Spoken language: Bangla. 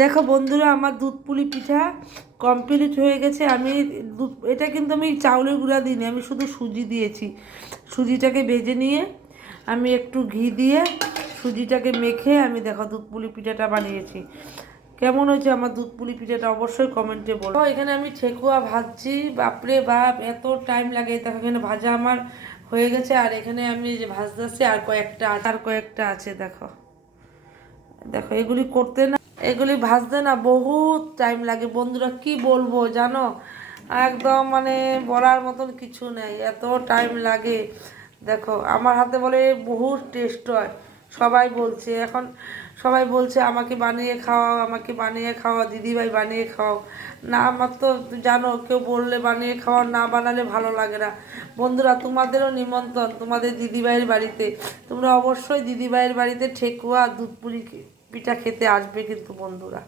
দেখো বন্ধুরা, আমার দুধ পুলি পিঠা কমপ্লিট হয়ে গেছে। আমি এটা কিন্তু আমি চাউলের গুঁড়া দিইনি, আমি শুধু সুজি দিয়েছি। সুজিটাকে ভেজে নিয়ে আমি একটু ঘি দিয়ে সুজিটাকে মেখে আমি দেখো দুধ পুলি পিঠাটা বানিয়েছি। কেমন হয়েছে আমার দুধ পুলি পিঠাটা অবশ্যই কমেন্টে বলো। এখানে আমি ঠেকুয়া ভাজছি, বাপরে বাপ এত টাইম লাগে। দেখো এখানে ভাজা আমার হয়ে গেছে, আর এখানে আমি যে ভাজতেছি আর কয়েকটা আছে। দেখো দেখো এগুলি করতে না, এগুলি ভাজতে না বহুত টাইম লাগে বন্ধুরা, কি বলবো জানো, একদম মানে বলার মতন কিছু নেই, এত টাইম লাগে। দেখো আমার হাতে বলে বহুত টেস্ট হয়। সবাই বলছে এখন, সবাই বলছে আমাকে বানিয়ে খাওয়াও, আমাকে বানিয়ে খাওয়াও, দিদিভাই বানিয়ে খাওয়াও। না, আমার তো জানো, কেউ বললে বানিয়ে খাওয়া, না বানালে ভালো লাগে না। বন্ধুরা তোমাদেরও নিমন্ত্রণ তোমাদের দিদিভাইয়ের বাড়িতে। তোমরা অবশ্যই দিদিভাইয়ের বাড়িতে ঠেকুয়া দুধ পুলি পিঠা খেতে আসবে কিন্তু বন্ধুরা।